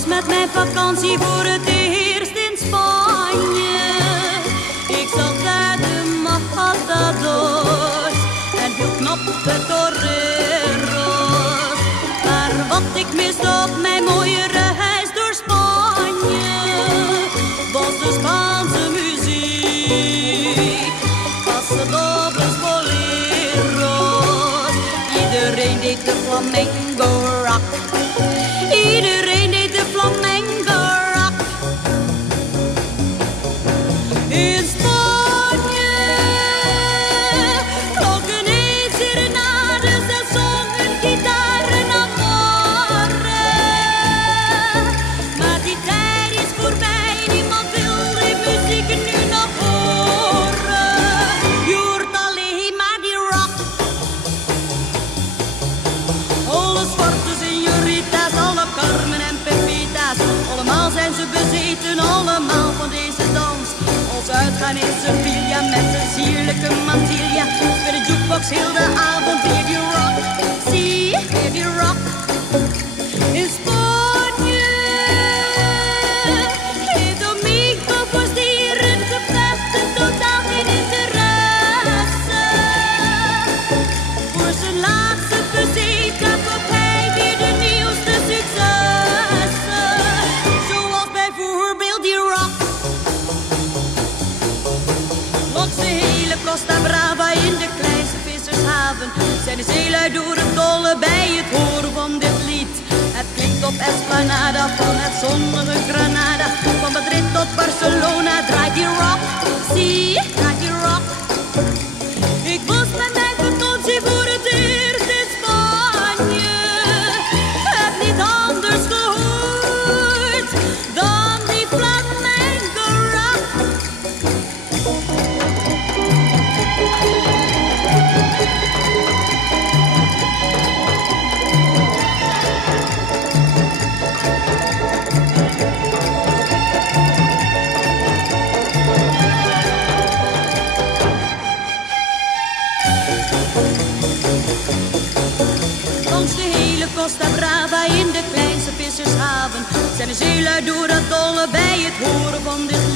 was met mijn vakantie voor het eerst in Spanje. Ik zat bij de matadors en heel knappe toreros. Maar wat ik miste op mijn mooie reis door Spanje was de Spaanse muziek. Pasodobles, boleros. Iedereen deed de flamenco rock. Iedereen deed de flamenco rock. In Spanje klonken eens serenades en zongen gitaren amore. Maar die tijd is voorbij, niemand wil die muziek nu nog horen. Je hoort alleen maar die rock. Alle zwarte señoritas, alle Carmen en Pepita's, allemaal zijn ze bezeten, allemaal van deze dans. Als uitgaan in Sevilla met zijn sierlijke mantilla, bij de jukebox heel de avond weer die rock. Zie, weer die rock. In Spanje heeft Domingo voor stieren gevechten, totaal geen interesse. Voor zijn laatste visite koopt hij weer de nieuwste successen, zoals bijvoorbeeld die rock. Langs de hele Costa Brava in de kleinste vissershaven zijn de zeelui door het dolle bij het horen van dit lied. Het klinkt op Esplanada van het zonnige Granada, van Madrid tot Barcelona draait die rock. Zie, draait die rock. Ik was met mijn vakantie voor het eerst in Spanje. Heb niet anders gehoord dan die flamenco rock. Langs de hele Costa Brava in de kleinste vissershaven zijn de zeelui door het dolle bij het horen van dit